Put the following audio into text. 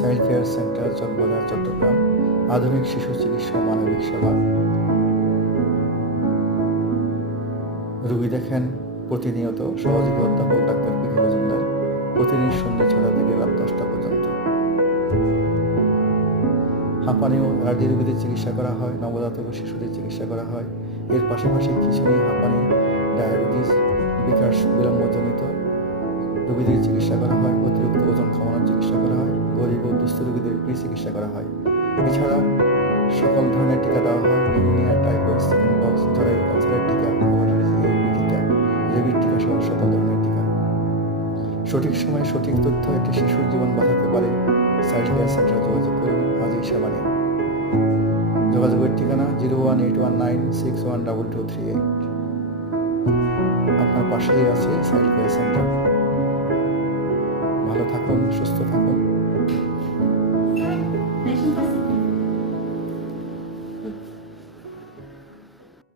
Child care centre, Chawkbazar, Chittagong. আধুনিক শিশু চিকিৎসা, মানবিক সেবা। রুগী দেখেন, প্রতিনিয়ত সহযোগী অধ্যাপক, ডাক্তার পিকে মজুমদার। প্রতিদিন সন্ধ্যে ছটা থেকে রাত দশটা পর্যন্ত। হাঁপানি ও অ্যালার্জি রোগীদের চিকিৎসা করা হয়, নবজাতক শিশুদের চিকিৎসা করা হয়। এর পাশাপাশি খিচুড়ি, হাঁপানি, ডায়াবেটিস, বিকাশ বিলম্বজনিত রোগীদের চিকিৎসা করা হয়। অতিরিক্ত দুস্থ রোগীদের ফ্রি চিকিৎসা করা হয়। এছাড়া সকল ধরনের টিকা দেওয়া হয়। নিউমোনিয়া টাইফয়েড চিকেন বক্স জরায়ু ক্যান্সারের টিকা টিকা রেবির টিকা সহ সকল ধরনের টিকা। সঠিক সময়ে সঠিক তথ্য একটি শিশুর জীবন বাঁচাতে পারে। সাইড সেন্টারে যোগাযোগ করুন। আজই সেবা যোগাযোগের ঠিকানা zero one eight one nine six one double two three eight. আপনার পাশেই আছে সাইড কেয়ার সেন্টার। ভালো থাকুন, সুস্থ থাকুন।